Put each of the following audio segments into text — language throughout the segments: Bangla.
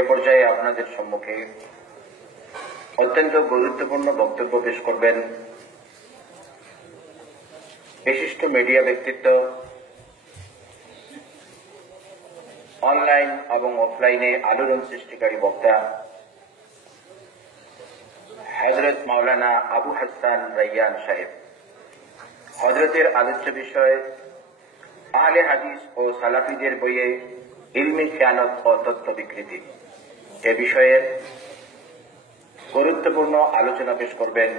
এ পর্যায়ে আপনাদের সম্মুখে অত্যন্ত গুরুত্বপূর্ণ বক্তব্য পেশ করবেন বিশিষ্ট মিডিয়া ব্যক্তিত্ব, অনলাইন এবং অফলাইনে আলোড়ন সৃষ্টিকারী বক্তা হযরত মাওলানা আবু হাসান রায়্যান সাহেব। হযরতের আলোচ্য বিষয় আহলে হাদিস ও সালাফিদের বইয়ে ইলমি খেয়ানত ও তথ্য বিকৃতি। এ বিষয়ে গুরুত্বপূর্ণ আলোচনা পেশ করবেন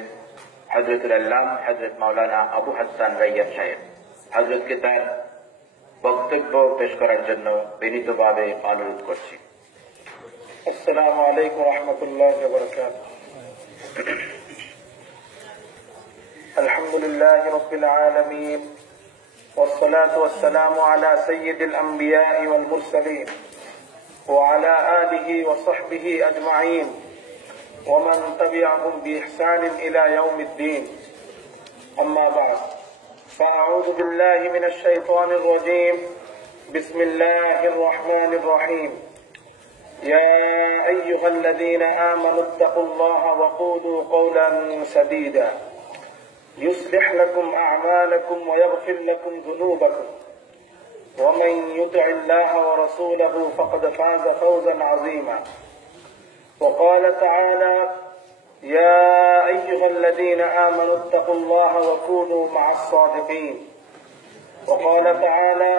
হযরতুল আল্লাম হযরত মাওলানা আবু হাসান রায়্যান সাহেব। হযরতকে তার বক্তব্য পেশ করার জন্য বিনীতভাবে অনুরোধ করছি। আসসালামু আলাইকুম ওয়া রাহমাতুল্লাহি ওয়া বারাকাতুহু। আলহামদুলিল্লাহি রাব্বিল আলামিন والصلاة والسلام على سيد الأنبياء والمرسلين وعلى آله وصحبه أجمعين ومن تبعهم بإحسان إلى يوم الدين. أما بعد، فأعوذ بالله من الشيطان الرجيم. بسم الله الرحمن الرحيم. يا أيها الذين آمنوا اتقوا الله وقولوا قولا سديدا يصلح لكم أعمالكم ويغفر لكم ذنوبكم ومن يطع الله ورسوله فقد فاز فوزا عظيما. وقال تعالى: يا أيها الذين آمنوا اتقوا الله وكونوا مع الصادقين. وقال تعالى: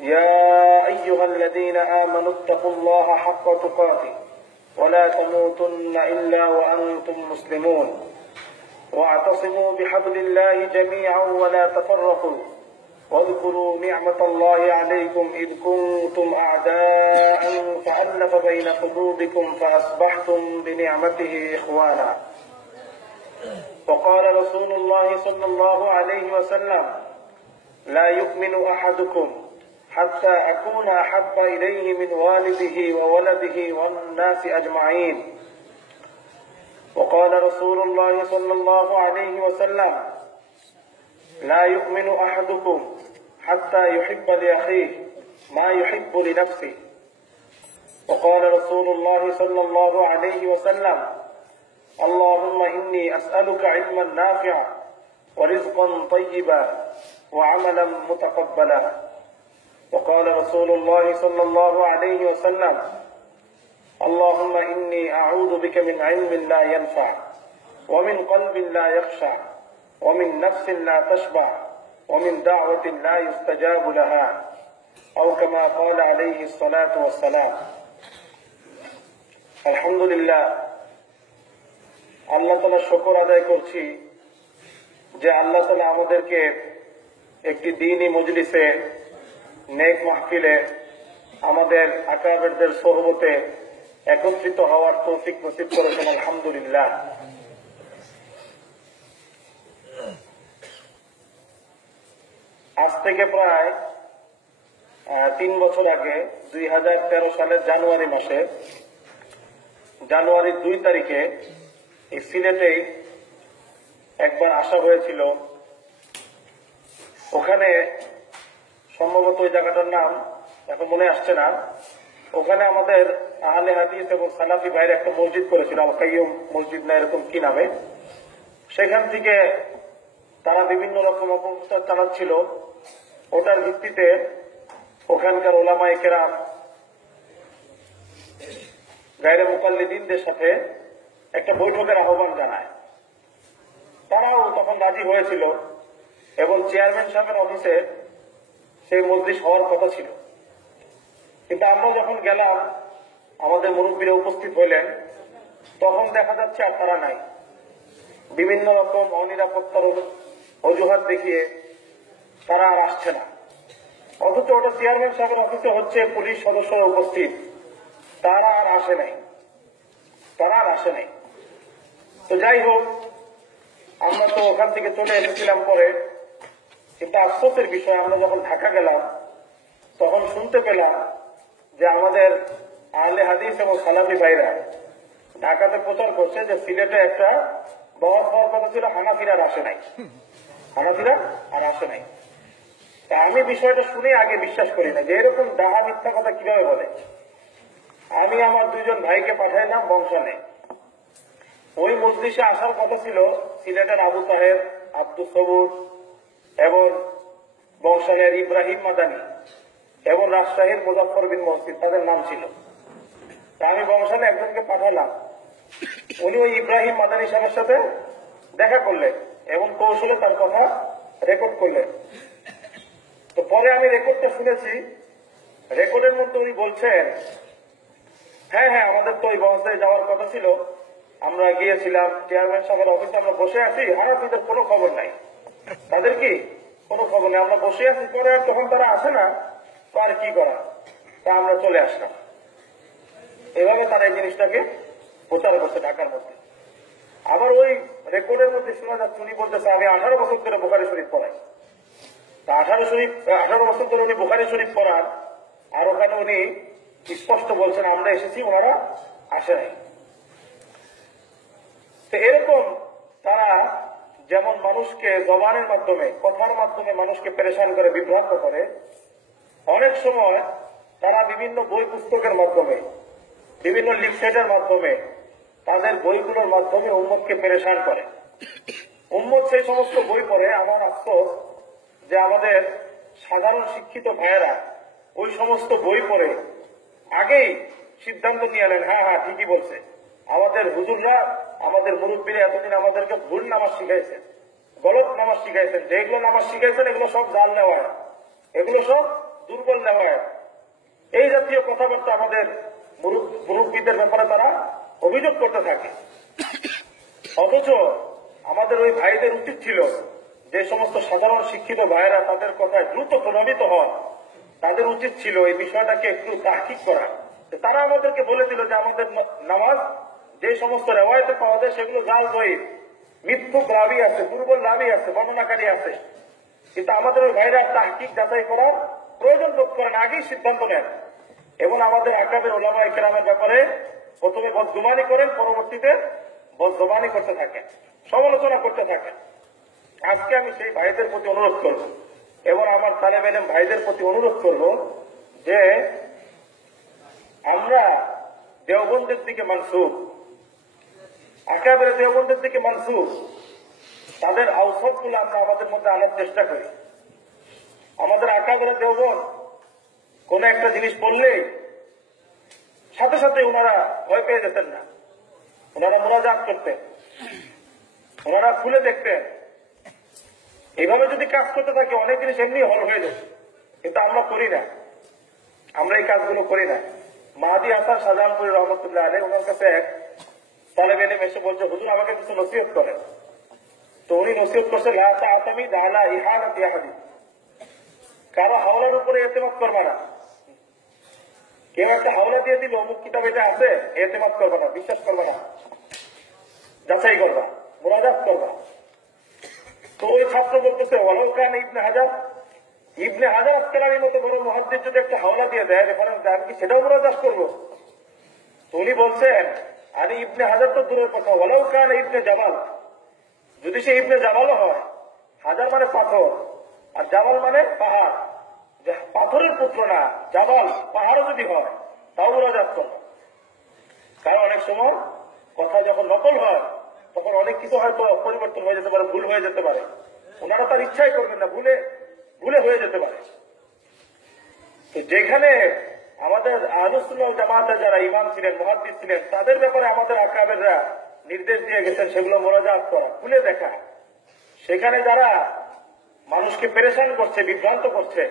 يا أيها الذين آمنوا اتقوا الله حق تقاته ولا تموتن إلا وأنتم مسلمون واعتصموا بحبل الله جميعا ولا تفرقوا واذكروا نعمة الله عليكم إذ كنتم أعداء فألف بين قلوبكم فأصبحتم بنعمته إخوانا. وقال رسول الله صلى الله عليه وسلم: لا يؤمن أحدكم حتى أكون أحب إليه من والده وولده والناس أجمعين. وقال رسول الله صلى الله عليه وسلم: لا يؤمن أحدكم حتى يحب لأخيه ما يحب لنفسه. وقال رسول الله صلى الله عليه وسلم: اللهم إني أسألك علما نافعا ورزقا طيبا وعملا متقبلا. وقال رسول الله صلى الله عليه وسلم: اللهم إني أعوذ بك من علم لا ينفع ومن قلب لا يخشع ومن نفس لا تشبع ومن دعوة لا يستجاب لها أو كما قال عليه الصلاة والسلام. الحمد لله. আল্লাহ তাআলার শুকর আদায় করছি যে আল্লাহ তাআলা আমাদেরকে একটি দ্বীনি মজলিসে, নেক মাহফিলে, আমাদের আকাবেরদের সোহবতে একত্রিত হওয়ার তৌফিক নসিব করেছেন। আলহামদুলিল্লাহ। আজ থেকে প্রায় 3 বছর আগে 2013 সালের জানুয়ারি মাসে, জানুয়ারির 2 তারিখে এই সিলেটেই একবার আসা হয়েছিল। ওখানে সম্ভবত ওই জায়গাটার নাম এখন মনে আসছে না। ওখানে আমাদের আহলে হাদিস এবং সালাফি ভাইয়ের একটা মসজিদ করেছিল, আল কাইয়ুম মসজিদ না এরকম কি নামে। সেখান থেকে তারা বিভিন্ন রকম অপপ্রচার চালাচ্ছিল। ওটার ভিত্তিতে ওখানকার ওলামায়ে কেরাম গায়রে মুকাল্লিদিনদের সাথে একটা বৈঠকের আহ্বান জানায়। তারাও তখন রাজি হয়েছিল এবং চেয়ারম্যান সাহেবের অফিসে সেই মজলিস হওয়ার কথা ছিল। কিন্তু আমরা যখন গেলাম, আমাদের মুরব্বীরা উপস্থিত হইলেন, তখন দেখা যাচ্ছে আর তারা নাই। বিভিন্ন রকম অনিরাপত্তার অজুহাত দেখিয়ে তারা আর আসছে না। অথচ ওটা চেয়ারম্যান সাহেবের অফিসে হচ্ছে, পুলিশ সদস্যরা উপস্থিত, তারা আর আসে নাই। তো যাই হোক, আমরা তো ওখান থেকে চলে এসেছিলাম পরে। কিন্তু আফসোসের বিষয়, আমরা যখন ঢাকা গেলাম তখন শুনতে পেলাম যে আমাদের আহলে হাদিস এবং সালাফি ভাইরা ঢাকাতে প্রচার করছে যে সিলেটে একটা বহর হওয়ার কথা ছিল, হানাফিরা আর আসে নাই। তা আমি বিষয়টা শুনে আগে বিশ্বাস করি না যে এরকম ডাহা মিথ্যা কথা কিভাবে বলে। আমি আমার দুইজন ভাইকে পাঠাইলাম বংশালে। ওই মজলিসে আসার কথা ছিল সিলেটের আবু তাহের, আব্দুল সবুর এবং বংশালের ইব্রাহিম মাদানী এবং রাজশাহীর মুজাফফর বিন মহসিন, তাদের নাম ছিল। তা আমি বংশালে একজনকে পাঠালাম। উনি ওই ইব্রাহিম মাদানী সাহেবের সাথে দেখা করলেন এবং কৌশলে তার কথা রেকর্ড করলেন। তো পরে আমি রেকর্ডটা শুনেছি। রেকর্ডের মধ্যে উনি বলছেন, হ্যাঁ হ্যাঁ, আমাদের তো ওই বংশালে যাওয়ার কথা ছিল, আমরা গিয়েছিলাম, চেয়ারম্যান সাহেবের অফিসে আমরা বসে আছি, হানাফিদের কোনো খবর নাই, তাদের কি কোনো খবর নেই, আমরা বসে আছি। পরে আর তখন তারা আসে না, তো আর কি করা, তা আমরা চলে আসলাম। এভাবে তারা এই জিনিসটাকে প্রচার করছে ঢাকার মধ্যে। আবার ওই রেকর্ডের মধ্যে শোনা যাচ্ছে উনি বলতেছে, আমি 18 বছর ধরে বুখারী শরীফ পড়াই। তা 18 বছর ধরে উনি বুখারী শরীফ পড়ান, আর ওখানে উনি স্পষ্ট বলছেন আমরা এসেছি, ওনারা আসে নাই। তো এরকম তারা যেমন মানুষকে জবানের মাধ্যমে, কথার মাধ্যমে মানুষকে পেরেশান করে, বিভ্রান্ত করে, অনেক সময় তারা বিভিন্ন বই পুস্তকের মাধ্যমে, বিভিন্ন লিফলেটের মাধ্যমে, তাদের বইগুলোর মাধ্যমে উম্মতকে পেরেশান করে। উম্মত সেই সমস্ত বই পড়ে। আমার আফসোস যে আমাদের সাধারণ শিক্ষিত ভাইয়েরা ওই সমস্ত বই পড়ে আগেই সিদ্ধান্ত নিয়ে নেন, হ্যাঁ হ্যাঁ ঠিকই বলছে, আমাদের হুজুররা, আমাদের মুরব্বীরা এতদিন আমাদেরকে ভুল নামাজ শিখাইছেন, গলত নামাজ শিখাইছেন, যেগুলো নামাজ শিখাইছেন এগুলো সব জাল নেওয়ার, এগুলো সব দুর্বল নেওয়ার, এই জাতীয় কথাবার্তা আমাদের মুরব্বীদের ব্যাপারে তারা অভিযোগ করতে থাকে। অথচ আমাদের ওই ভাইদের উচিত ছিল, যে সমস্ত সাধারণ শিক্ষিত ভাইয়েরা তাদের কথায় দ্রুত প্রভাবিত হন, তাদের উচিত ছিল এই বিষয়টাকে একটু তাহকিক করা। তারা আমাদেরকে বলে দিল যে আমাদের নামাজ যে সমস্ত রেওয়ায়তে পাওয়া যায় সেগুলো জাল জয়ীফ, মিথ্যুক রাবি আছে, দুর্বল রাবি আছে, বর্ণনাকারী আছে। কিন্তু আমাদের ওই ভাইরা তাহকিক যাচাই করার প্রয়োজন বোধ করেন, আগেই সিদ্ধান্ত নেন এবং আমাদের আকাবের ওলামায়ে কেরামের ব্যাপারে প্রথমে বদগুমানি করেন, পরবর্তীতে বদজবানি করতে থাকেন, সমালোচনা করতে থাকেন। আজকে আমি সেই ভাইদের প্রতি অনুরোধ করব এবং আমার তালেবে ইলম ভাইদের প্রতি অনুরোধ করব যে আমরা দেওবন্দের দিকে মানসুব, আকাবের দেওবন্দের দিকে মানসুব, তাদের আওসাফগুলো আমরা আমাদের মধ্যে আনার চেষ্টা করি। আমাদের আকাবের দেওবন্দ কোন একটা জিনিস বললেই সাথে সাথে ওনারা ভয় পেয়ে যেতেন না, ওনারা মুরাজাত করতেন, ওনারা খুলে দেখতেন। এইভাবে যদি কাজ করতে থাকে অনেক জিনিস এমনি হল হয়ে যাবে, কিন্তু আমরা করি না, আমরা এই কাজগুলো করি না। মাহাদি হাসান শাহজাহানপুরি রহমতুল্লাহ আলাইহি, ওনার কাছে এক তালেব ইলম এসে বলছে, হুজুর আমাকে কিছু নসিহত করেন। তো উনি নসিহত করছে, লা তা'তামিদ আলা ইহানাতি আহাদি, কারো হাওলার উপরে এতেমাদ করবা না। কেউ একটা হাওলা দিয়ে দিল, অমুক কিতাব এটা আছে, এতেমাদ করবা না, বিশ্বাস করবা না, যাচাই করবা, মুরাজাত করবা। তো ওই ছাত্র বলতেছে, ওয়ালাউ কান ইবনে হাজার আসকালানির মতো বড় মুহাদ্দিস যদি একটা হাওলা দিয়ে দেয়, রেফারেন্স দেয়, আমি কি সেটাও মুরাজাত করবো? তো উনি বলছেন, আরে ইবনে হাজার তো দূরের কথা, ওয়ালাউ কান ইবনে জাবাল, যদি সে ইবনে জাবালও হয়, হাজার মানে পাথর আর জাবাল মানে পাহাড়, পাথরের পুত্র না, জাবাল পাহাড়ও যদি হয় তাও মুরাজাত করো। কারণ অনেক সময় কথা যখন নকল হয় তখন অনেক কিছু হয়তো পরিবর্তন হয়ে যেতে পারে, ভুল হয়ে যেতে পারে, ওনারা তার ইচ্ছাই করবেন না, ভুলে হয়ে যেতে পারে। তো যেখানে আমাদের আহলুস সুন্নাহ ওয়াল জামাতের যারা ইমাম ছিলেন, মুহাদ্দিস ছিলেন, তাদের ব্যাপারে আমাদের আকাবেররা নির্দেশ দিয়ে গেছেন সেগুলো মুরাজাত করা, খুলে দেখা। সেখানে যারা মানুষকে পেরেশান করছে, বিভ্রান্ত করছে,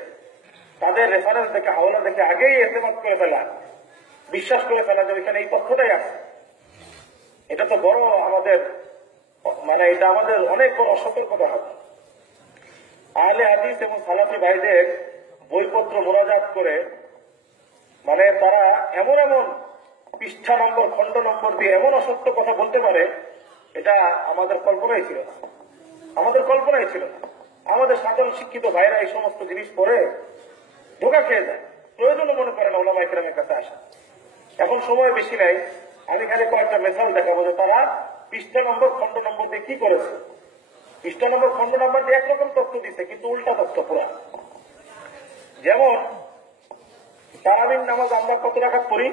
তাদের রেফারেন্স দেখে, হাওলা দেখে আগেই এতেমাদ করে ফেলা, বিশ্বাস করে ফেলা যে ওইখানে এই তথ্যটাই আছে। এটা তো বড় আমাদের, মানে এটা আমাদের অনেক বড় অসতর্কতা হবে। আহলে হাদিস এবং সালাফি ভাইদের বইপত্র মুরাজাত করে, মানে তারা এমন এমন পৃষ্ঠা নম্বর, খণ্ড নম্বর দিয়ে এমন অসত্য কথা বলতে পারে, এটা আমাদের কল্পনাই ছিল না, আমাদের কল্পনাই ছিল না। আমাদের সাধারণ শিক্ষিত ভাইরা এই সমস্ত জিনিস পড়ে ধোঁকা খেয়ে যায়, প্রয়োজনও মনে করে না ওলামায়ে কেরামের কাছে আসা। এখন সময় বেশি নাই, আমি খালি কয়েকটা মেসাল দেখাবো যে তারা পৃষ্ঠা নম্বর, খণ্ড নম্বর দিয়ে কি করেছে। পৃষ্ঠা নম্বর, খণ্ড নম্বর দিয়ে একরকম তথ্য দিচ্ছে, কিন্তু উল্টা তথ্য পুরা। যেমন তারাবির নামাজ আমরা কত রাকাত পড়ি?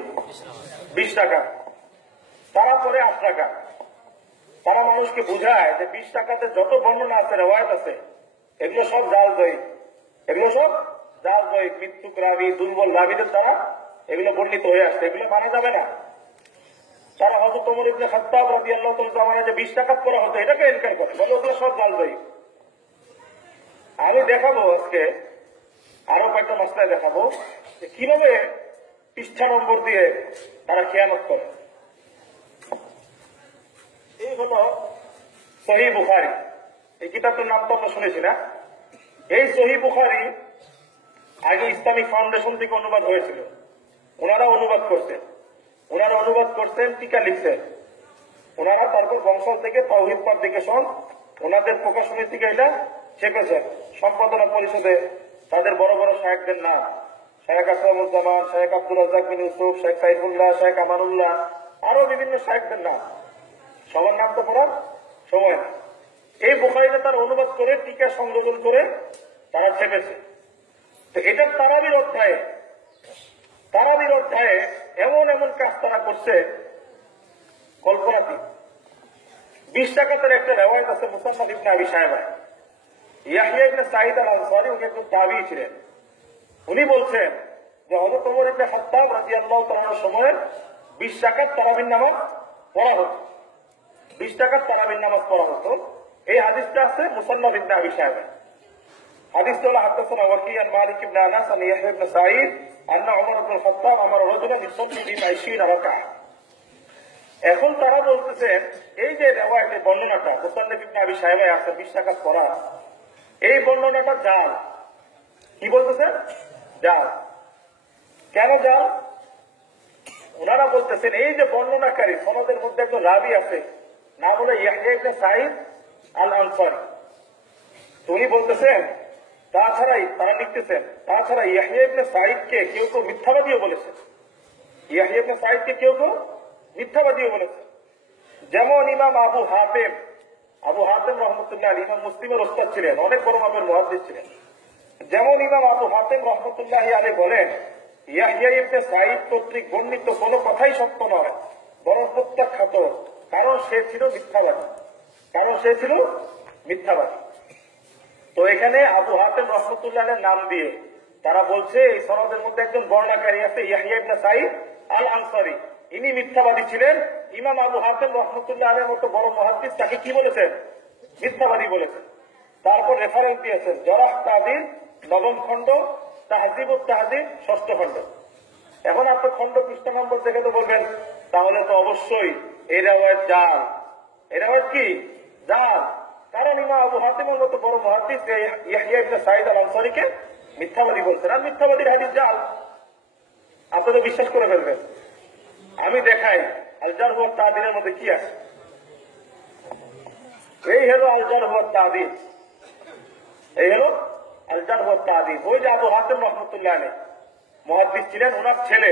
20 রাকাত। তারা পড়ে 8 রাকাত। তারা মানুষকে বুঝায় যে 20 রাকাতে যত বর্ণনা আছে, রেওয়ায়াত আছে, এগুলো সব জালজয়ী, এগুলো সব জালজয়ী, মৃত্যুক রাবি, দুর্বল রাবিদের দ্বারা এগুলো বর্ণিত হয়ে আসছে, এগুলো মানা যাবে না। তারা হযরত ওমর ইবনে খাত্তাব রাদিয়াল্লাহু তাআলা জামানায় যে 20 রাকাত পড়া হতো এটাকে ইনকার করে, বলে ওগুলো সব জালজয়ী। আমি দেখাবো আজকে আরো কয়েকটা মাসলায় দেখাবো যে কিভাবে পৃষ্ঠা নম্বর দিয়ে তারা খেয়ানত করে। এই হলো সহিহ বুখারী। এই কিতাবটার নাম তো আমরা শুনেছি না? এই সহিহ বুখারী আগে ইসলামিক ফাউন্ডেশন থেকে অনুবাদ হয়েছিল, ওনারা অনুবাদ করছেন, টিকা লিখছেন ওনারা। তারপর বংশাল থেকে তাওহীদ পাবলিকেশন ওনাদের প্রকাশনী থেকে এটা ছেপেছেন। সম্পাদনা পরিষদে তাদের বড় বড় শায়েখদের নাম, শায়েখ আকরামুজ্জামান, শায়েখ আব্দুল রাজ্জাক বিন ইউসুফ, শায়েখ সাইফুল্লাহ, শায়েখ আমানুল্লাহ, আরো বিভিন্ন শায়েখদের নাম। সবার নাম তো পড়ার সময় না। এই বুখারীতে তারা অনুবাদ করে টিকা সংযোজন করে তারা ছেপেছে। তো এটা তারাবির অধ্যায়ে এমন এমন কাজ তারা করছে কল্পনাতীত। 20 রাকাতের একটা রিওয়ায়াত আছে মুসান্নাফ ইবনে আবি শায়বায়। ইয়াহইয়া ইবনে সাঈদ আল আনসারী উনি একজন তাবী ছিলেন। উনি বলছেন যে হযরত ওমর ইবনে খাত্তাব রাদিয়াল্লাহু তাআলার সময়ে 20 রাকাত তারাবির নামাজ পড়া হতো। 20 রাকাত তারাবির নামাজ পড়া হতো। এই হাদিসটা আছে মুসান্নাফ ইবনে আবি শায়বায়। হাদিসটা হলো হাদাসানা ওয়াকি' আন মালিক ইবনে আনাস আন ইয়াহইয়া ইবনে সাঈদ আন্না ওমর ইবনে খাত্তাব আমারা রাজুলান ইউসাল্লি বিনা 20 রাকাত। এখন তারা বলতেছেন এই যে রিওয়ায়াতের বর্ণনাটা মুসান্নাফ ইবনে আবি শায়বায় আছে 20 রাকাত পড়া, এই বর্ণনাটা জাল। কি বলতেছেন? জাল। কেন জাল? ওনারা বলতেছেন এই যে বর্ণনাকারী সনদের মধ্যে একজন রাবী আছে, নাম হলো ইয়াহইয়া ইবনে সাঈদ আল আনসারী। উনি বলতেছেন তারা লিখতেছেন তাছাড়া ইয়াহইয়া ইবনে সাঈদকে কেউ কেউ মিথ্যাবাদীও বলেছে। ইয়াহইয়া ইবনে সাঈদকে কেউ কেউ মিথ্যাবাদীও বলেছে। যেমন ইমাম আবু হাতেম রহমতুল্লাহ আলাইহি, ইমাম মুসলিমের ওস্তাদ ছিলেন, অনেক বড় মাপের মুহাদ্দিস ছিলেন। যেমন ইমাম আবু হাতেম রহমতুল্লাহ আলাইহি বলেন ইয়াহইয়া ইবনে সাঈদ কর্তৃক বর্ণিত কোনো কথাই সত্য নয়, বরং প্রত্যাখ্যাত, কারণ সে ছিল মিথ্যাবাদী। তো এখানে আবু হাতেম রহমতুল্লাহ আলাইহির নাম দিয়ে তারা বলছে এই সনদের মধ্যে একজন বর্ণনাকারী আছে ইয়াহইয়া ইবনে সাঈদ আল আনসারী, ইনি মিথ্যাবাদী ছিলেন। ইমাম আবু হাতেম রহমতুল্লাহ আলাইহির মতো বড় মুহাদ্দিস তাকে কি বলেছেন? মিথ্যাবাদী বলেছেন। তারপর রেফারেন্স দিয়েছেন জরাহ তাহযীব 9ম খণ্ড, তাহযীবুত তাহযীব 6ষ্ঠ খণ্ড। এখন আপনি খণ্ড পৃষ্ঠা নম্বর দেখে তো বলবেন তাহলে তো অবশ্যই এই রিওয়ায়াত জাল। এই রিওয়ায়াত কি? জাল। কারণ ইমাম আবু হাতেমের মতো বড় মুহাদ্দিস ইয়াহইয়া ইবনে সাঈদ আল আনসারীকে মিথ্যাবাদী বলছেন, আর মিথ্যাবাদীর হাদিস জাল। আপনি তো বিশ্বাস করে ফেলবেন। আমি দেখাই আল জারহ ওয়াত তা'দীলের মধ্যে কি আছে। এই হলো আল জারহ ওয়াত তা'দীল, ওই যে আবু হাতেম রহমতুল্লাহ আলাইহি মুহাদ্দিস ছিলেন, ওনার ছেলে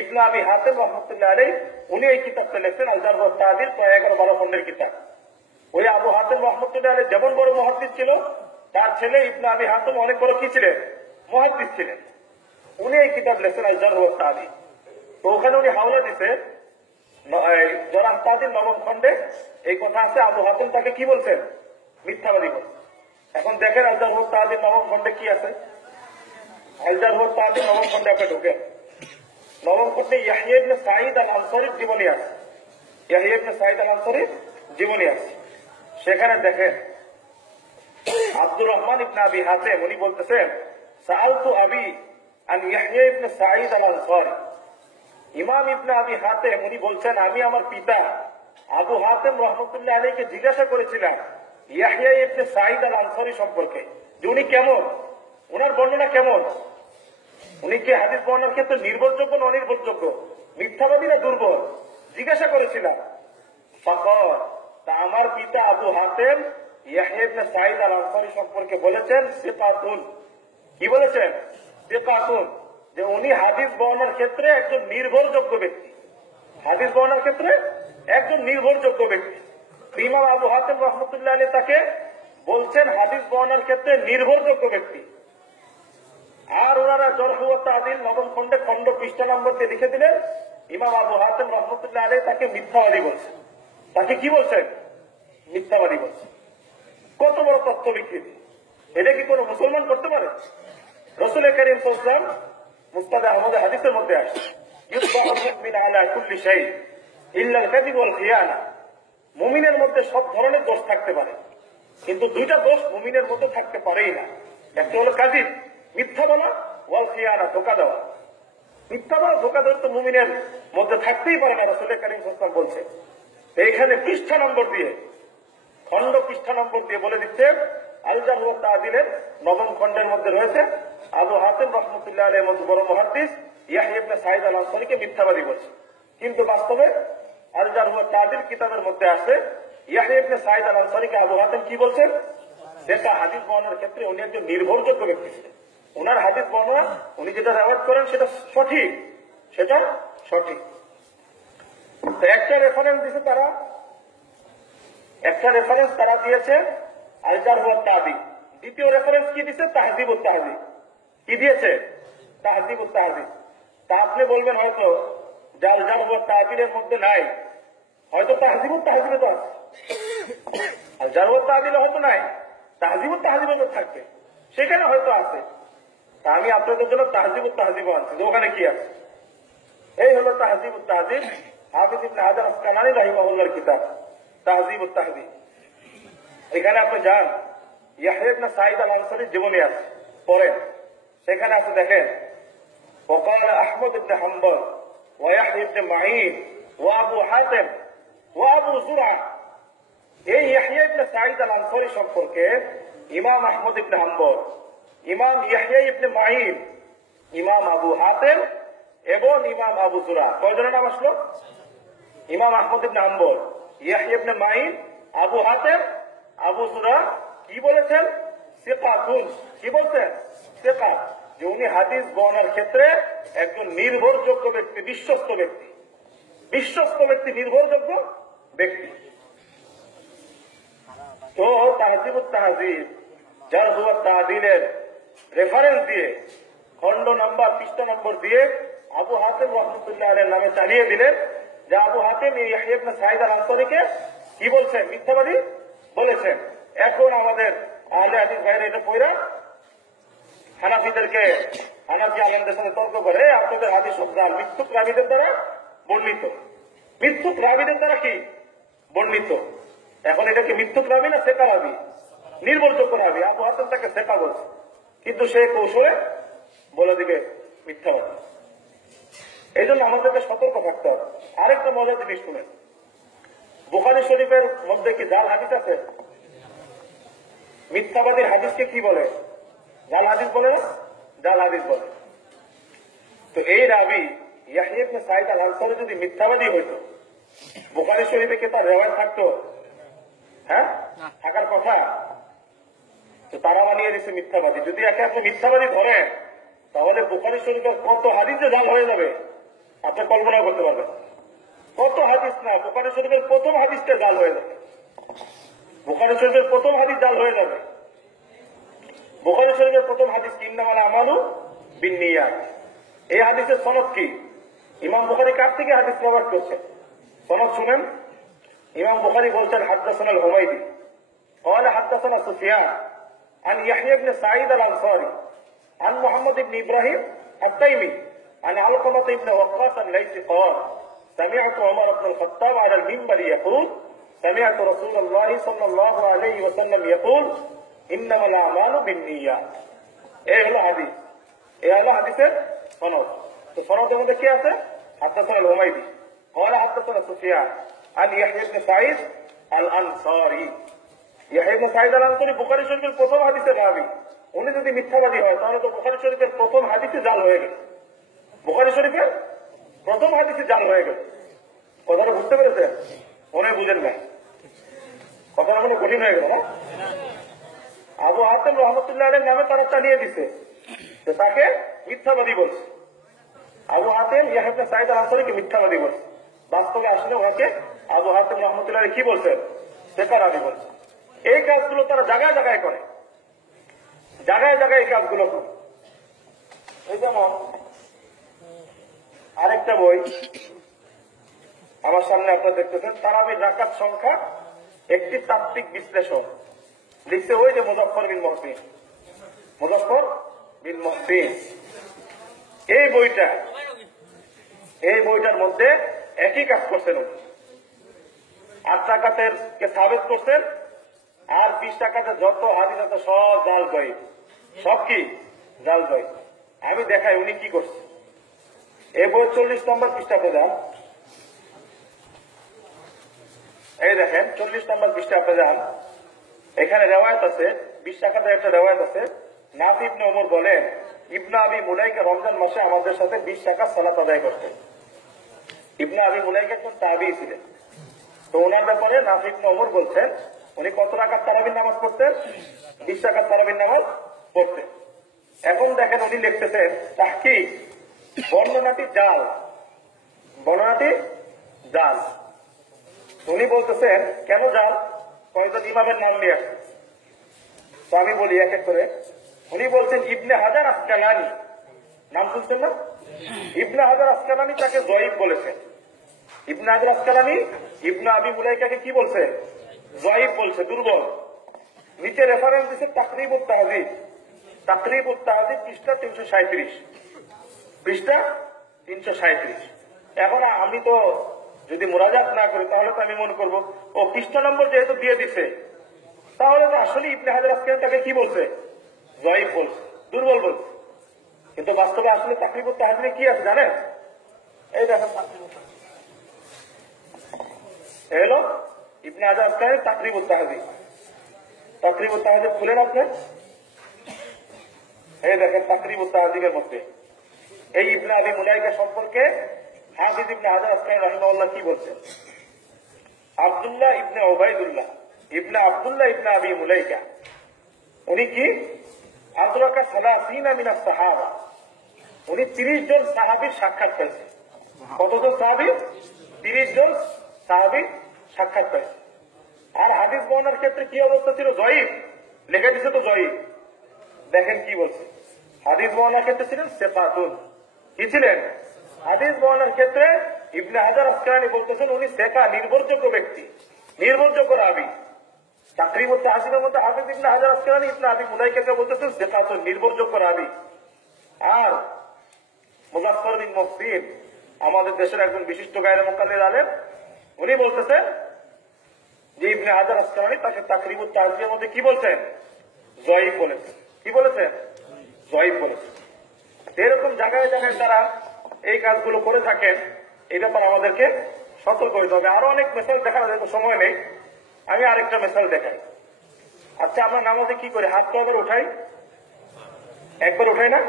ইবনে আবি হাতেম রহমতুল্লাহ আলাইহি উনি এই কিতাবটা লিখছেন আল জারহ ওয়াত তা'দীল, প্রায় 11-12 খণ্ডের কিতাব। ওই আবু হাতেম রহমতুল্লাহ আলাইহি যেমন বড় মুহাদ্দিস ছিল, তার ছেলে ইবনে আবি হাতেম অনেক বড় কি ছিলেন? মুহাদ্দিস ছিলেন। উনি এই কিতাব লিখছেন আল জারহ ওয়াত তা'দীল। তো ওখানে উনি হাওলা দিতে জরাহ তা'দীল 9ম খণ্ডে এই কথা আছে, আবু হাতেম তাকে কি বলছেন? মিথ্যাবাদী বলছেন। এখন দেখেন আল জারহ ওয়াত তা'দীল 9ম খণ্ডে কি আছে। আল জারহ ওয়াত তা'দীল 9ম খণ্ডে আপনি ঢোকেন, 9ম খণ্ডে ইয়াহইয়া ইবনে সাঈদ আল আনসারীর জীবনী আছে। ইয়াহইয়া ইবনে সাঈদ আল আনসারীর জীবনী আছে। সেখানে দেখেন আব্দুর রহমান ইবনে আবি হাতেম উনি বলতেছেন সাআলতু আবি আন ইয়াহইয়া ইবনে সাঈদ আল আনসারী। ইমাম ইবনে আবি হাতেম উনি বলছেন আমি আমার পিতা আবু হাতেম রহমতুল্লাহ আলাইহিকে জিজ্ঞাসা করেছিলাম ইয়াহইয়া ইবনে সাঈদ আল আনসারী সম্পর্কে, যে উনি কেমন, ওনার বর্ণনা কেমন, উনি কি হাদিস বর্ণনার ক্ষেত্রে নির্ভরযোগ্য না অনির্ভরযোগ্য, মিথ্যাবাদী না দুর্বল, জিজ্ঞাসা করেছিলাম। ফাকাল, তা আমার পিতা আবু হাতেম ইয়াহইয়া ইবনে সাঈদ আল আনসারী সম্পর্কে বলেছেন সিকাতুন। কি বলেছেন? সিকাতুন, যে উনি হাদিস বর্ণনার ক্ষেত্রে একজন নির্ভরযোগ্য ব্যক্তি। হাদিস বর্ণনার ক্ষেত্রে একজন নির্ভরযোগ্য ব্যক্তি। ইমাম আবু হাতেম রহমতুল্লাহ আলাইহি তাকে বলছেন হাদিস বর্ণনার ক্ষেত্রে নির্ভরযোগ্য ব্যক্তি। আর ওনারা জরহ ওয়া তা'দীল নবম খণ্ডে খণ্ড পৃষ্ঠা নম্বর দিয়ে লিখে দিলেন ইমাম আবু হাতিম রাহমাতুল্লাহ আলাইহি তাকে মিথ্যাবাদী বলছেন। তাকে কি বলছেন? মিথ্যাবাদী বলছেন। কত বড় তথ্য বিকৃতি! এটা কি কোনো মুসলমান করতে পারে? রাসূল কারীম সাল্লাল্লাহু আলাইহি ওয়াসাল্লাম মুসনাদ আহমদ হাদিসের মধ্যে আসে ইউতবাউল মুমিন আলা কুল্লি শাই ইল্লা আল কাযিব ওয়াল খিয়ানা। মুমিনের মধ্যে সব ধরনের দোষ থাকতে পারে, কিন্তু দুইটা দোষ মুমিনের মধ্যে থাকতে পারেই না। একটা হলো কাযিব, মিথ্যা বলা, ওয়াল খিয়ানা, ধোঁকা দেওয়া। মিথ্যা বলা, ধোঁকা দেওয়া তো মুমিনের মধ্যে থাকতেই পারে না, রাসূল কারীম সাল্লাল্লাহু আলাইহি ওয়াসাল্লাম বলছে। এইখানে পৃষ্ঠা নম্বর দিয়ে, খণ্ড পৃষ্ঠা নম্বর দিয়ে বলে দিচ্ছে আল জারহ ওয়া তা'দীলের নবম খণ্ডের মধ্যে রয়েছে আবু হাতিম রাহমাতুল্লাহ আলাইহির মতো বড় মুহাদ্দিস ইয়াহইয়া ইবনে সাঈদ আল আনসারীকে মিথ্যাবাদী বলছে। কিন্তু বাস্তবে আল জারহ ওয়া তা'দীল কিতাবের মধ্যে আছে ইয়াহইয়া ইবনে সাঈদ আল আনসারীকে আবু হাতিম কি বলছেন? যেটা হাদিস বর্ণনার ক্ষেত্রে উনি একজন নির্ভরযোগ্য ব্যক্তি ছিলেন। ওনার হাদিস বর্ণনা, উনি যেটা রেওয়ায়াত করেন সেটা সঠিক, সেটা সঠিক। তো একটা রেফারেন্স তারা দিয়েছে আল জারহ ওয়া তা'দীল। দ্বিতীয় রেফারেন্স কি দিয়েছে? তাহযীবুত তাহযীব। কি দিয়েছে? তাহযীবুত তাহযীব। তা আপনি বলবেন হয়তো যে আল জারহ ওয়া তা'দীলের মধ্যে নাই, হয়তো তাহযীবুত তাহযীবে তো আছে। আল জারহ ওয়া তা'দীলে হয়তো নাই, তাহযীবুত তাহযীবে তো থাকবে, সেখানে হয়তো আছে। তা আমি আপনাদের জন্য তাহযীবুত তাহযীব আনছি, ওখানে কি আছে। এই হলো তাহযীবুত তাহযীব, হাফিজ ইবনে হাজার আসকালানী রাহিমাহুল্লাহর কিতাব তাহযীবুত তাহযীব। এখানে আপনি যান, ইয়াহইয়া ইবনে সাঈদ আল আনসারীর জীবনী আছে, পড়েন। সেখানে আছে দেখেন, وقال احمد بن حنبل ويحيى بن معين وابو حاتم وابو زرعه। এই ইয়াহইয়া ইবনে সাঈদ আল আনসারী সম্পর্কে ইমাম আহমদ ইবনে হাম্বল, ইমাম ইয়াহইয়া ইবনে মাঈন, ইমাম আবু হাতিম এবং ইমাম আবু যুরা, কয়জনের নাম আসলো? ইমাম আহমদ ইবনে হাম্বল, ইয়াহইয়া ইবনে মাঈন, আবু হাতিম, আবু যুরা কি বলেছেন? সিকাতুন। কি বলছেন? সিকা, যে উনি হাদিস বর্ণনার ক্ষেত্রে একজন নির্ভরযোগ্য ব্যক্তি, বিশ্বস্ত ব্যক্তি, বিশ্বস্ত ব্যক্তি, নির্ভরযোগ্য ব্যক্তি। তো তাহযীবুত তাহযীব, জারহ ওয়া তা'দীলের রেফারেন্স দিয়ে, খণ্ড নাম্বার, পৃষ্ঠা নম্বর দিয়ে আবু হাতিম রাহমাতুল্লাহ আলাইহির নামে চালিয়ে দিলেন যে আবু হাতিম এই ইয়াহইয়া ইবনে সাঈদ আল আনসারীকে কি বলছেন? মিথ্যাবাদী বলেছেন। এখন আমাদের আহলে হাদিস ভাইরা এটা পড়া হানাফিদেরকে, হানাফি আলেমদের সাথে তর্ক করে আপনাদের হাদিস সব জাল, মিথ্যুক রাবীদের দ্বারা বর্ণিত, মিথ্যুক রাবীদের দ্বারা কি বর্ণিত। এখন এটা কি মিথ্যুক রাবী না সেকা রাবী? নির্ভরযোগ্য রাবী। আবু হাতিম তাকে সেকা বলছে, কিন্তু সে কৌশলে বলে দিবে মিথ্যাবাদী। এই জন্য আমাদেরকে সতর্ক থাকতে হবে। আরেকটা মজার জিনিস শুনেন, বুখারী শরীফের মধ্যে কি জাল হাদিস আছে? মিথ্যাবাদীর হাদিসকে কি বলে? জাল হাদিস বলে না? জাল হাদিস বলে। তো এই রাবী ইয়াহইয়া ইবনে সাঈদ আল আনসারী যদি মিথ্যাবাদী হইতো, বুখারী শরীফে কি তার রেওয়ায়াত থাকতো? হ্যাঁ, থাকার কথা। তো তারা বানিয়ে দিচ্ছে মিথ্যাবাদী। যদি একে আপনি মিথ্যাবাদী ধরেন, তাহলে বুখারী শরীফের কত হাদিসে জাল হয়ে যাবে আপনি কল্পনা করতে পারবেন। কত হাদিস না, বুখারী শরীফের প্রথম হাদিসটা জাল হয়ে যাবে, বুখারী শরীফের প্রথম হাদিস জাল হয়ে যাবে। বুখারী শরীফের প্রথম হাদিস ইন্নামাল আমালু বিন্নিয়াত। এই হাদিসের সনদ কি? ইমাম বুখারী কার থেকে হাদিস প্রকাশ করছেন? সনদ শুনেন। ইমাম বুখারী বলছেন হাদদাসানা আল হুমায়দি قال حدثنا سفيان عن يحيى بن سعيد الأنصاري عن محمد بن إبراهيم التيمي عن علقمة بن وقاص الليثي قال سمعت عمر بن الخطاب على المنبر يقول سمعت رسول الله صلى الله عليه وسلم يقول إنما الأعمال بالنيات। এই হলো হাদিস, এই হলো হাদিসের সনদ। তো সনদের মধ্যে কি আছে? হাদদাসানা আল হুমায়দি قال حدثنا سفيان عن يحيى بن سعيد الأنصاري। ইয়াহইয়া ইবনে সাঈদ আল আনসারী বুখারী শরীফের প্রথম হাদিসের রাবী। উনি যদি মিথ্যাবাদী হয় তাহলে তো বুখারী শরীফের প্রথম হাদিসে জাল হয়ে গেল, বুখারী শরীফের প্রথম হাদিসে জাল হয়ে গেল। কথাটা বুঝতে পেরেছেন? মনে বুঝেন না, কথাটা মনে কঠিন হয়ে গেল না? আবু হাতিম রাহমাতুল্লাহ আলাইহির নামে তারা চালিয়ে দিছে, তাকে মিথ্যাবাদী বলছে। আবু হাতিম ইয়াহইয়া ইবনে সাঈদ আল আনসারীকে মিথ্যাবাদী বলছে। বাস্তবে আসলে ওনাকে আবু হাতিম রাহমাতুল্লাহ আলাইহি কি বলছেন? সেকা রাবী বলছে। এই কাজগুলো তারা জায়গায় জায়গায় করে, জায়গায় জায়গায় এই কাজগুলো করে। এই যেমন আরেকটা বই আমার সামনে আপনারা দেখতেছেন, তারাবির রাকাত সংখ্যা একটি তাত্ত্বিক বিশ্লেষণ, লিখছে ওই যে মুজফফর বিন মহসিন। এই বইটার মধ্যে একই কাজ করছেন উনি। 8 রাকাতের কে সাবেত করছেন, আর 20 রাকাতের যত হাদিস আছে সব জাল গয়ব, সব কি জাল গয়ব। আমি দেখাই উনি কি করছে। এই বই 40 নম্বর পৃষ্ঠাতে যান, এই দেখেন 40 নম্বর পৃষ্ঠাতে যান, এখানে রেওয়ায়েত আছে, 20 রাকাতের একটা রেওয়ায়েত আছে। নাফি ইবনে ওমর বলেন, ইবনে আবি মুলাইকা রমজান মাসে আমাদের সাথে 20 রাকাত সালাত আদায় করতেন। ইবনে আবি মুলাইকা একজন তাবিঈ ছিলেন। তো ওনার ব্যাপারে নাফি ইবনে ওমর বলছেন উনি কত রাকাত তারাবির নামাজ পড়তেন? 20 রাকাত তারাবির নামাজ পড়তেন। এখন দেখেন উনি লিখতেছেন তাহকিক, বর্ণনাটি জাল। উনি বলতেছেন কেন জাল? কয়েকজন ইমামের নাম নিয়ে আসেন, তো আমি বলি এক এক করে। উনি বলছেন ইবনে হাজার আসকালানী, নাম শুনছেন না? ইবনে হাজার আসকালানী তাকে জয়ীফ বলেছেন। ইবনে হাজার আসকালানী ইবনে আবি মুলাইকাকে কি বলছে? জয়ীফ বলছে, দুর্বল। নিচে রেফারেন্স দিচ্ছে তাকরিবুত তাহযীব পৃষ্ঠা 337। এখন আমি তো যদি মুরাজাত না করি তাহলে তো আমি মনে করবো ও পৃষ্ঠা নম্বর যেহেতু দিয়ে দিছে, তাহলে তো আসলে ইবনে হাজার আসকালানী তাকে কি বলছে? জয়ীফ বলছে, দুর্বল বলছে। কিন্তু বাস্তবে আসলে তাকরিবুত তাহযীবে কি আছে জানেন? এই দেখেন এলো ইবনে হাজার আসকালানী তাকরিবুত তাহযীব খুলেন আপনি, এই দেখেন তাকরিবুত তাহযীবের মধ্যে এই ইবনে আবি মুলাইকা সম্পর্কে হাফিজ ইবনে হাজার আসকালানী রাহিমাহুল্লাহ কি বলছেন? আব্দুল্লাহ ইবনে উবাইদুল্লাহ ইবনে আব্দুল্লাহ ইবনে আবি মুলাইকা, উনি কি আদরাকা সালাসিনা মিনাস সাহাবা, উনি 30 জন সাহাবীর সাক্ষাৎ পেয়েছেন। কতজন সাহাবী? 30 জন সাহাবী সাক্ষাৎ পেয়েছেন। আর হাদিস বর্ণনার ক্ষেত্রে কি অবস্থা ছিল? জয়ীফ লেখা দিচ্ছে তো জয়ীফ। দেখেন কি বলছে, হাদিস বর্ণনার ক্ষেত্রে ছিলেন সেকাতুন। কি ছিলেন? হাদিস বর্ণনার ক্ষেত্রে ইবনে হাজার আসকালানী বলতেছেন উনি সেকা, নির্ভরযোগ্য ব্যক্তি, নির্ভরযোগ্য রাবী। তাকরিবুত তাহযীবের মধ্যে হাফিজ ইবনে হাজার আসকালানী ইবনে আবি মুলাইকাকে বলতেছেন সেকাতুন, নির্ভরযোগ্য রাবী। আর মুজফফর বিন মহসিন আমাদের দেশের একজন বিশিষ্ট গায়রে মুকাল্লিদ আলেম, উনি বলতেছেন যে ইবনে হাজার আসকালানী তাকে তাকরিবুত তাহযীবের মধ্যে কি বলছেন? জয়ীফ বলেছেন। কি বলেছেন? জয়ীফ বলেছেন। এরকম জায়গায় জায়গায় তারা এই কাজগুলো করে থাকেন, এই ব্যাপারে আমাদেরকে সতর্ক হইতে হবে। আরো অনেক মেসাল দেখার সময় নেই, আমি আরেকটা মেসাল দেখাই। আচ্ছা, আমরা নামাজে কি করি? হাত তো একবার উঠাই না?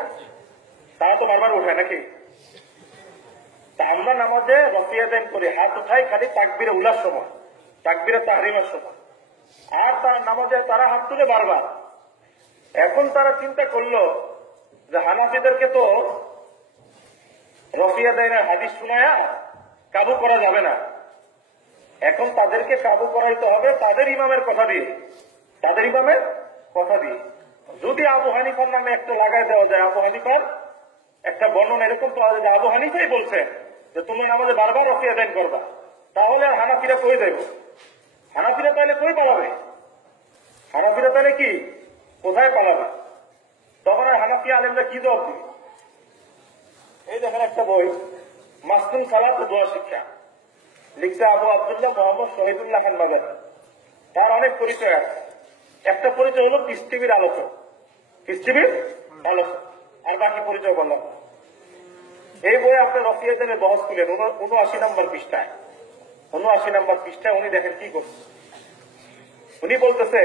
তারা তো বারবার উঠায় নাকি? তা আমরা নামাজে রফিয়াদাইন করি, হাত উঠাই খালি তাকবীরে উলার সময়, তাকবীরে তাহরিমের সময়। আর তারা নামাজে তারা হাত তুলে বারবার। এখন তারা চিন্তা করলো যে হানাফিদেরকে তো রফিয়াদাইনের হাদিস শুনায়া কাবু করা যাবে না, এখন তাদেরকে কাবু করাইতে হবে তাদের ইমামের কথা দিয়ে। যদি আবু হানিফার নামে একটা লাগাই দেওয়া যায়, আবু হানিফার একটা বর্ণনা এরকম পাওয়া যায় যে আবু হানিফাই বলছেন যে তুমি নামাজে বারবার রফিয়াদাইন করবা, তাহলে আর হানাফিরা কই দেব? হানাফিরা তাহলে কই পালাবে? হানাফিরা তাহলে কি কোথায় পালাবে? তখন আর হানাফি আলেমরা কি জবাব দিবে? এই দেখেন একটা বই, মাসনুন সালাত ও দোয়া শিক্ষা, লিখছে আবু আব্দুল্লাহ মোহাম্মদ শহীদুল্লাহ খান বাজারি। তার অনেক পরিচয় আছে। একটা পরিচয় হলো পিস টিভির আলোচক, আর বাকি পরিচয় বললাম। এই বইয়ে আপনার রফিয়াদাইনের বহস খুলেন 79 নম্বর পৃষ্ঠায়। 79 নম্বর পৃষ্ঠায় উনি দেখেন কি করছে। উনি বলতেছে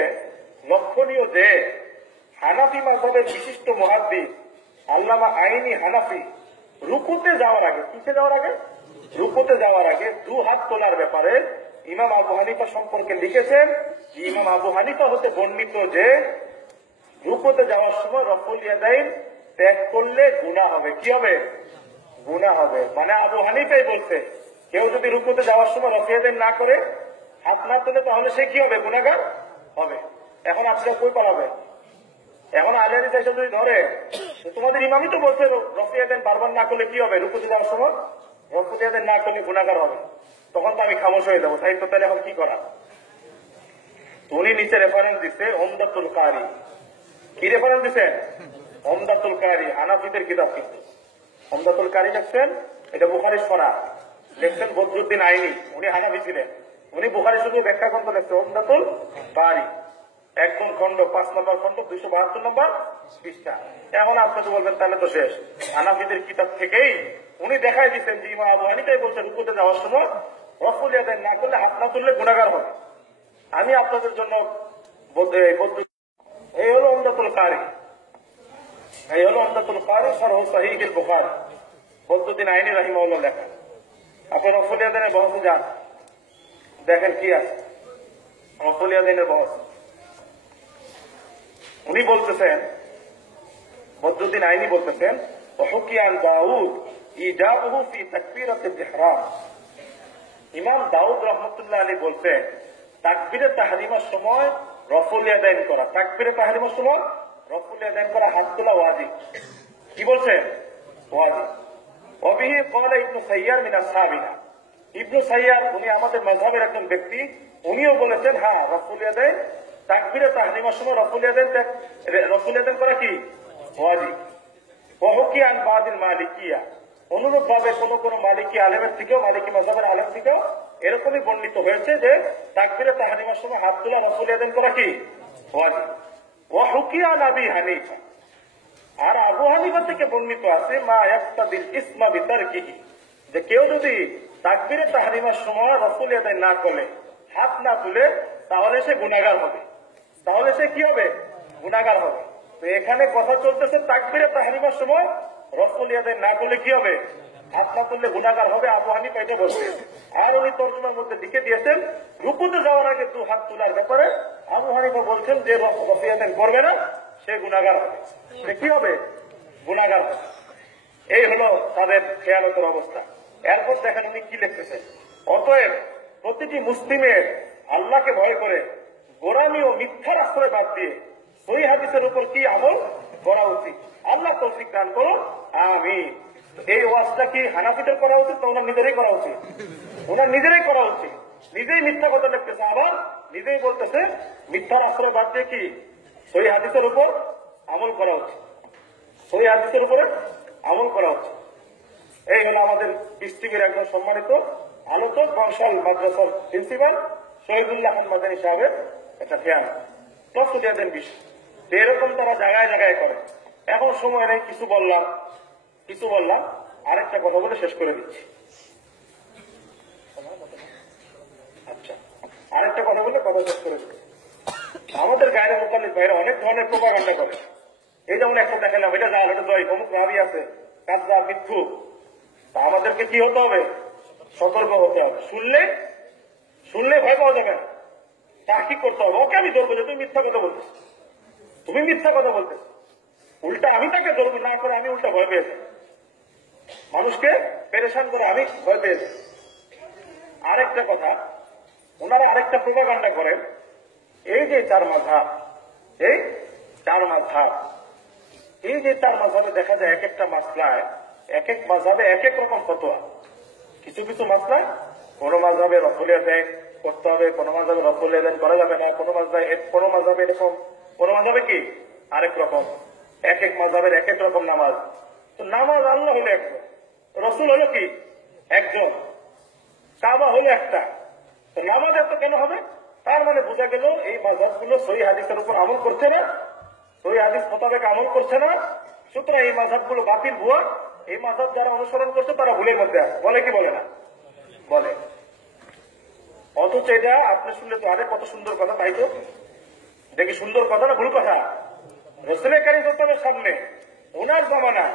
লক্ষণীয় যে হানাফি মাযহাবের বিশিষ্ট মুহাদ্দিস আল্লামা আইনি হানাফি রুকুতে যাওয়ার আগে, কিসে যাওয়ার আগে? রুকুতে যাওয়ার আগে 2 হাত তোলার ব্যাপারে ইমাম আবু হানিফা সম্পর্কে লিখেছেন যে ইমাম আবু হানিফা হতে বর্ণিত যে রুকুতে যাওয়ার সময় রফুল ইয়াদাইন ত্যাগ করলে গুনাহ হবে। কি হবে? গুনাহ হবে। মানে আবু হানিফাই বলছে কেউ যদি রুকুতে যাওয়ার সময় রফুল ইয়াদাইন না করে, হাত না তোলে, তাহলে সে কি হবে? গুনাহগার হবে। এখন আপনারা কই পালাবেন? এখন আলী হাদিস যদি ধরে তোমাদের ইমামই তো বলছে রফিয়াদেন বারবার না করলে কি হবে, রুকুতে যাওয়ার সময় রফিয়াদেন না করলে গুনাহগার হবে। তখন তো আমি খামোশ হয়ে যাবো, তাই তো তাহলে এখন কি করা? উনি নিচে রেফারেন্স দিচ্ছে ওমদাতুল কারি। কি রেফারেন্স দিচ্ছেন? ওমদাতুল কারি, হানাফিদের কিতাব। কিন্তু ওমদাতুল কারি লিখছেন, এটা বুখারী সরা লিখছেন বদরুদ্দিন আইনি, উনি হানাফি ছিলেন। উনি বুখারী শুধু ব্যাখ্যা খন্ড লিখছে ওমদাতুল কারি, একদম খন্ড 5 নম্বর খন্ড 272 নম্বর পৃষ্ঠা। এখন আপনি তো বলবেন তাহলে তো শেষ। হানাফিদের কিতাব থেকেই উনি দেখাই দিচ্ছেন যে ইমাম আবু হানিফাই বলছে রুকুতে যাওয়ার সময় রফুল ইয়াদাইন না করলে, হাত না তুললে গুনাহগার হবে। আমি আপনাদের জন্য এই হলো ওমদাতুল কারি, এই হলো ওমদাতুল কারি শরহ সহিহুল বুখারী, বদরুদ্দিন আইনি রাহিমাহুল্লাহ লেখা। আপনি রফুল ইয়াদাইনের বহসে যান, দেখেন কি আছে রফুল ইয়াদাইনের বহস। উনি বলতেছেন, বদরুদ্দিন আইনি বলতেছেন, وحكي عن داود إيجابه في تكبيرة الإحرام। ইমাম দাউদ রহমতুল্লাহ আলী বলছেন তাকবীরে তাহরিমার সময় রফুল ইয়াদাইন করা, তাকবীরে তাহরিমার সময় রফুল ইয়াদাইন করা, হাত তোলা ওয়াজিব। কি বলছেন? ওয়াজিব। ওয়াবিহি ক্বালা ইবনু সাইয়ার মিন আসহাবিনা। ইবনু সাইয়ার উনি আমাদের মাযহাবের একজন ব্যক্তি, উনিও বলেছেন হ্যাঁ রফুল ইয়াদাইন তাকবীরে তাহরিমার সময় রফুল ইয়াদাইন করা কি ওয়াজিব। ওয়াহুকি আন বাদিল মালিকিয়া, অনুরূপ ভাবে কোন কোন মালিকি আলেমের থেকেও, মালিকি মাযহাবের আলেম থেকেও এরকমই বর্ণিত হয়েছে যে তাকবীরে তাহরিমার সময় হাত তোলা রফুল ইয়াদাইন করা কি ওয়াজিব। ওয়াহুকি আন আবি হানিফা, আর আবু হানিফা থেকে বর্ণিত আছে মা ইয়াক্তাদিল ইসমা বিতারকিহি, যে কেউ যদি তাকবীরে তাহরিমার সময় রফুল ইয়াদাইন না করলে, হাত না তুলে, তাহলে সে গুনাহগার হবে। তাহলে সে কি হবে? গুনাহগার হবে। তো এখানে কথা চলতেছে তাকবীরে তাহরিমার সময় রফুল ইয়াদাইন না করলে কি হবে? হাত না তুললে গুনাহগার হবে। আবু হানিফা এটা বলছেন। আর উনি তরজমার মধ্যে লিখে দিয়েছেন রুকুতে যাওয়ার আগে 2 হাত তোলার ব্যাপারে আবু হানিফা বলছেন যে রফুল ইয়াদাইন করবে না সে গুনাহগার হবে। সে কি হবে? গুনাহগার হবে। এই হলো তাদের খেয়ালতের অবস্থা। এরপর দেখেন উনি কি লিখতেছেন, অতএব প্রতিটি মুসলিমের আল্লাহকে ভয় করে গোরামি ও মিথ্যার আশ্রয় বাদ দিয়ে সহিহ হাদিসের উপর কি আমল করা উচিত। আল্লাহ তৌফিক দান করুন, আমিন। এই ওয়াজটা কি হানাফিদের করা উচিত না ওনার নিজেরাই করা উচিত? ওনার নিজেরাই করা উচিত। নিজেই মিথ্যা কথা লিখতেছে, আবার নিজেই বলতেছে মিথ্যার আশ্রয় বাদ দিয়ে কি সহিহ হাদিসের উপর আমল করা উচিত, সহিহ হাদিসের উপরে আমল করা উচিত। এই হলো আমাদের পিস টিভির একজন সম্মানিত আলোচক, বংশাল মাদ্রাসার প্রিন্সিপাল শহীদুল্লাহ খান মাদানী সাহেবের একটা খেয়াল রফুল ইয়াদাইন বিষয়। এরকম তারা জায়গায় জায়গায় করে। এখন সময় নেই, কিছু বললাম, আরেকটা কথা বলে শেষ করে দিচ্ছি। আচ্ছা, আরেকটা কথা বলে কথা শেষ করে দিচ্ছি। আমাদের গায়ের মোকাল্লিদ ভাইরা অনেক ধরনের প্রোপাগান্ডা করে। এই যেমন একটা দেখালাম, এটা জাল, এটা জয়, অমুক রাবি আছে, কাজা, মিথ্যু। তা আমাদেরকে কি হতে হবে? সতর্ক হতে হবে। শুনলে ভয় পাওয়া যাবে না, তাহকিক করতে হবে। ওকে আমি ধরবো যে তুমি মিথ্যা কথা বলতেছ, তুমি মিথ্যা কথা বলতেছ, উল্টা আমি তাকে ধরবো না করে আমি উল্টা ভয় পেয়েছি, মানুষকে পেরেশান করে আমি ভয় পেয়েছি। আরেকটা কথা, ওনারা আরেকটা প্রোপাগান্ডা করেন, এই যে 4 মাযহাব, এই 4 মাযহাব, এই যে 4 মাযহাবে দেখা যায় এক একটা মাসলায়, এক এক মাযহাবে এক এক রকম ফতোয়া। কিছু কিছু মাসলায় কোন মাযহাবে রফুল ইয়াদাইন করতে হবে, কোন মাযহাবে রফুল ইয়াদাইন করা যাবে না, কোন মাযহাবে এরকম, কোন মাযহাবে কি আরেক রকম। এক এক মাযহাবের এক এক রকম নামাজ। তো নামাজ আল্লাহ হলো একজন, রসুল হলো কি একজন, কাবা হলো একটা। তো নামাজ এত কেন হবে? তার মানে বোঝা গেল এই মাযহাবগুলো সহিহ হাদিসের উপর আমল করছে না, সহিহ হাদিস মোতাবেক আমল করছে না। সুতরাং এই মাযহাবগুলো বাতিল, ভুয়া। এই মাযহাব যারা অনুসরণ করছে তারা ভুলের মধ্যে আছে। বলে কি বলে না? বলে। অথচ এটা আপনি শুনলে তো আরে কত সুন্দর কথা, তাই তো? দেখি সুন্দর কথা না ভুল কথা? রাসূল কারীম সাল্লাল্লাহু আলাইহি ওয়াসাল্লামের সামনে, ওনার জামানা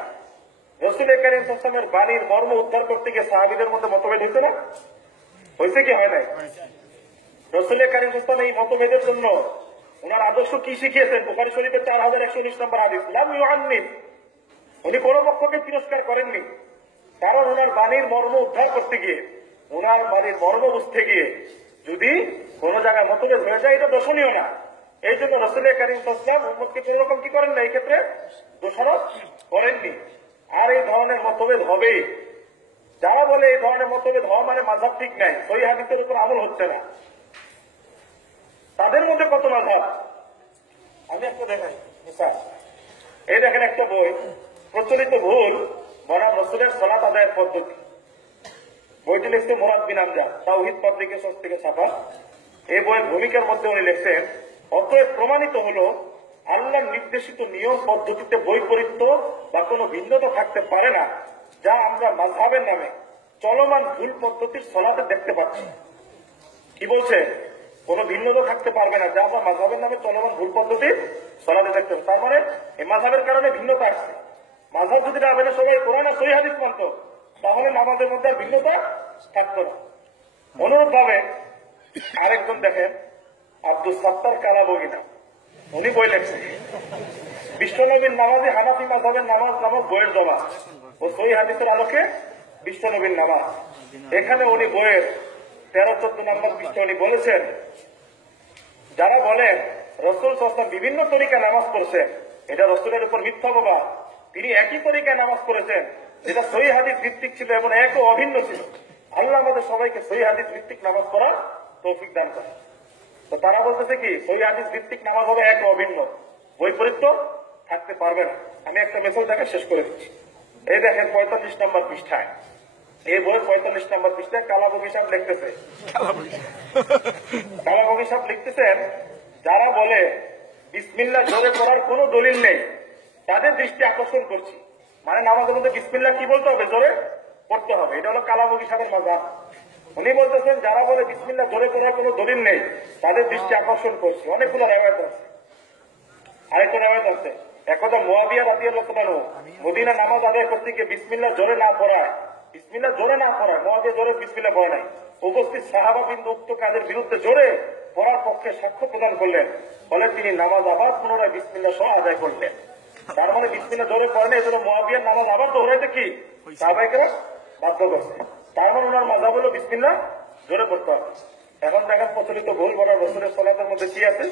রাসূল কারীম সাল্লাল্লাহু আলাইহি ওয়াসাল্লামের বাণীর মর্ম উদ্ধার করতে গিয়ে সাহাবীদের মধ্যে মতভেদ হয়েছে না? হয়েছে কি হয় নাই? রাসূল কারীম সাল্লাল্লাহু আলাইহি ওয়াসাল্লাম এই মতভেদের জন্য ওনার আদর্শ কি শিখিয়েছেন? বুখারী শরীফের 4119 নম্বর হাদিস, লাম ইউআন্নিদ, উনি কোন পক্ষকে তিরস্কার করেননি। কারণ ওনার বাণীর মর্ম উদ্ধার করতে গিয়ে, ওনার বাণীর মর্ম বুঝতে গিয়ে যদি কোন জায়গায় মতভেদ হয়ে যায়, এটা দর্শনীয় না। এই জন্য রাসূল কারীম সাল্লাল্লাহু আলাইহি ওয়াসাল্লাম উম্মতকে কোন রকম কি করেন না, এই ক্ষেত্রে দোষারোপ করেননি। আর এই ধরনের মতভেদ হবে, যারা বলে এই ধরনের মতভেদ হওয়া মানে মাযহাব ঠিক নাই, সহিহ হাদিসের উপর আমল হচ্ছে না, তাদের মধ্যে কত মাযহাব আমি একটা দেখাই। এই দেখেন একটা বই, প্রচলিত ভুল বনাম রাসূলের সালাত আদায়ের পদ্ধতি। বইটি লিখছে মুরাদ বিন আমজাদ, তাওহীদ পাবলিকেশন থেকে ছাপা। এই বইয়ের ভূমিকার মধ্যে উনি লিখছেন, অতএব প্রমাণিত হলো আল্লাহর নির্দেশিত নিয়ম পদ্ধতিতে বৈপরীত্য বা কোনো ভিন্নতা থাকতে পারে না, যা আমরা মাযহাবের নামে চলমান ভুল পদ্ধতির সালাতে দেখতে পাচ্ছি। কি বলছে? কোনো ভিন্নতা থাকতে পারবে না, যা আমরা মাযহাবের নামে চলমান ভুল পদ্ধতির সালাতে দেখতে পাচ্ছি। তার মানে এই মাযহাবের কারণে ভিন্নতা আসছে। মাযহাব যদি না মেনে সবাই কোরআন আর সহিহ হাদিস মানত, তাহলে নামাজের মধ্যে আর ভিন্নতা থাকতো না। অনুরূপ ভাবে আরেকজন দেখেন, আব্দুল সাত্তার কালাবগিনা, উনি বই লেখছেন বিশ্বনবীর নামাজে হানাফি মাযহাবের নামাজ নামক বইয়ের জমা ও সহিহ হাদিসের আলোকে বিশ্বনবীর নামাজ। এখানে উনি বইয়ের 13-14 নম্বর পৃষ্ঠা উনি বলেছেন, যারা বলেন রাসূল সাল্লাল্লাহু আলাইহি ওয়াসাল্লাম বিভিন্ন তরিকায় নামাজ পড়ছেন, এটা রাসূলের উপর মিথ্যা অপবাদ। তিনি একই তরিকায় নামাজ পড়েছেন যেটা সহিহ হাদিস ভিত্তিক ছিল এবং এক ও অভিন্ন ছিল। আল্লাহ আমাদের সবাইকে সহিহ হাদিস ভিত্তিক নামাজ পড়া তৌফিক দান করে। তো তারা বলতেছে কি সহিহ হাদিস ভিত্তিক নামাজ হবে এক ও অভিন্ন, বৈপরীত্য থাকতে পারবে না। আমি একটা মেসেজ দেখে শেষ করে দিচ্ছি। এই দেখেন 45 নম্বর পৃষ্ঠায়, এই বইয়ের 45 নম্বর পৃষ্ঠায় কালাবগি সাহেব লিখতেছে, কালাবগি সাহেব লিখতেছেন, যারা বলে বিসমিল্লাহ জোরে পড়ার কোনো দলিল নেই, তাদের দৃষ্টি আকর্ষণ করছি। মানে নামাজের মধ্যে বিসমিল্লাহ কি বলতে হবে? জোরে পড়তে হবে। এটা হলো কালাবগি সাহেবের মাযহাব। উনি বলতেছেন, যারা বলে বিসমিল্লাহ জোরে পড়ার কোনো দলিল নেই, তাদের দৃষ্টি আকর্ষণ করছি। অনেকগুলো রিওয়ায়াত আছে। আরেকটা রিওয়ায়াত আছে, একদা মুয়াবিয়া রাদিয়াল্লাহু তাআলা মদিনা নামাজ আদায় করতে গিয়ে বিসমিল্লাহ জোরে না পড়ায়, মুয়াবিয়া জোরে বিসমিল্লাহ পড়ে নাই। উপস্থিত সাহাবাবৃন্দ উক্ত কাজের বিরুদ্ধে জোরে পড়ার পক্ষে সাক্ষ্য প্রদান করলেন, ফলে তিনি নামাজ আবার পুনরায় বিসমিল্লাহ সহ আদায় করলেন। তার মানে বিসমিল্লাহ জোরে পড়েন, এই জন্য মুয়াবিয়ার নামাজ আবার দোহরাইতে কি সাহাবাইকেরা বাধ্য করছে। তার মানে ওনার মাযহাব হলো বিসমিল্লাহ জোরে পড়তে হবে। এখন দেখেন প্রচলিত ভুল বনাম রাসূলের সালাতের মধ্যে কি আছে।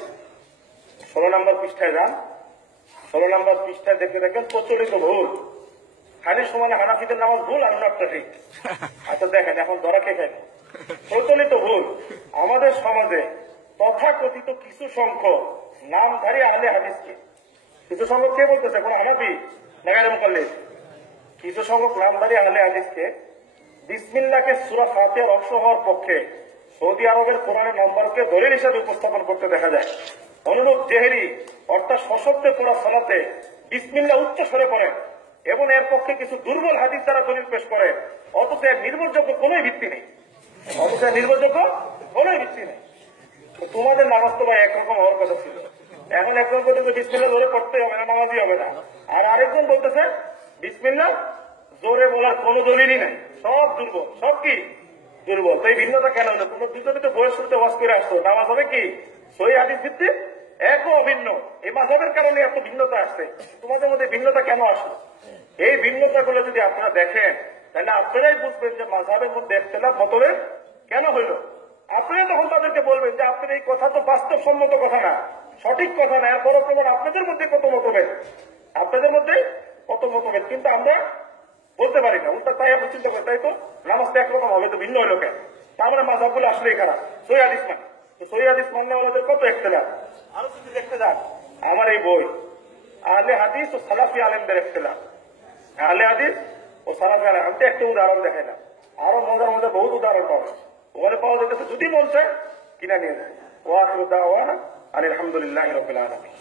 16 নম্বর পৃষ্ঠায় যান, 16 নম্বর পৃষ্ঠায় দেখে দেখেন প্রচলিত ভুল। খালি সমানে হানাফিদের নামাজ ভুল আর ওনারটা ঠিক। আচ্ছা দেখেন, এখন ধরা কে খাই। প্রচলিত ভুল, আমাদের সমাজে তথাকথিত কিছু সংখ্যক নামধারী আহলে হাদিসকে, কিছু সংখ্যক কে বলতেছে, কোন হানাফি না গায়রে মুকাল্লিদ, কিছু সংখ্যক নামধারী আহলে হাদিসকে বিসমিল্লাহকে সূরা ফাতিহার অংশ হওয়ার পক্ষে সৌদি আরবের কোরআনের নম্বরকে দলিল হিসাবে উপস্থাপন করতে দেখা যায়। অনুরূপ জেহেরি অর্থাৎ সশব্দে পড়া সালাতে বিসমিল্লাহ উচ্চ স্বরে পড়েন এবং এর পক্ষে কিছু দুর্বল হাদিস দ্বারা দলিল পেশ করে, অথচ এর নির্ভরযোগ্য কোন ভিত্তি নেই। তোমাদের নামাজ তো ভাই একরকম হওয়ার কথা ছিল, এখন একজন বলতেছে বিসমিল্লাহ জোরে পড়তে হবে না, নামাজই হবে না। আর আরেকজন বলতেছে বিসমিল্লাহ জোরে বলার কোন দলিলই নাই, সব দুর্বল, সব কি দুর্বল। তো এই ভিন্নতা কেন হলো? তোমরা দুজনে তো বয়স শুরুতে ওয়াজ করে আসছো, নামাজ হবে কি সহিহ হাদিস ভিত্তিক এক ও অভিন্ন। এই মাযহাবের কারণে এত ভিন্নতা আসছে। তোমাদের মধ্যে ভিন্নতা কেন আসলো? এই ভিন্নতা গুলো যদি আপনারা দেখেন, তাহলে আপনারাই বুঝবেন যে মাযহাবের মধ্যে ইখতিলাফ মতভেদ কেন হইল। আপনারা তখন তাদেরকে বলবেন যে আপনাদের এই কথা তো বাস্তবসম্মত কথা না, সঠিক কথা না, এর বড় প্রমাণ আপনাদের মধ্যে কত মতভেদ, আপনাদের মধ্যে কত মতভেদ। কিন্তু আমরা বলতে পারি না, উল্টা তাই আমরা চিন্তা করি, তাই তো নামাজটা একরকম হবে, তো ভিন্ন হইলো কেন? তার মানে মাযহাবগুলো আসলেই খারাপ, সহিহ হাদিস মানে। তো সহিহ হাদিস মানলে ওনাদের কত ইখতিলাফ। আরো যদি দেখতে যান আমার এই বই, আহলে হাদিস ও সালাফি আলেমদের ইখতিলাফ, আহলে হাদিস ও সালাফি আলেম। আমি তো একটা উদাহরণ দেখাই না, আরো মজার মজার বহুত উদাহরণ পাওয়া যায়। ওখানে পাওয়া যেতেছে, যদি মন চায় কিনা নিয়ে যায়। ওয়া আখিরু দাওয়ানা আলহামদুলিল্লাহি রাব্বিল আলামিন।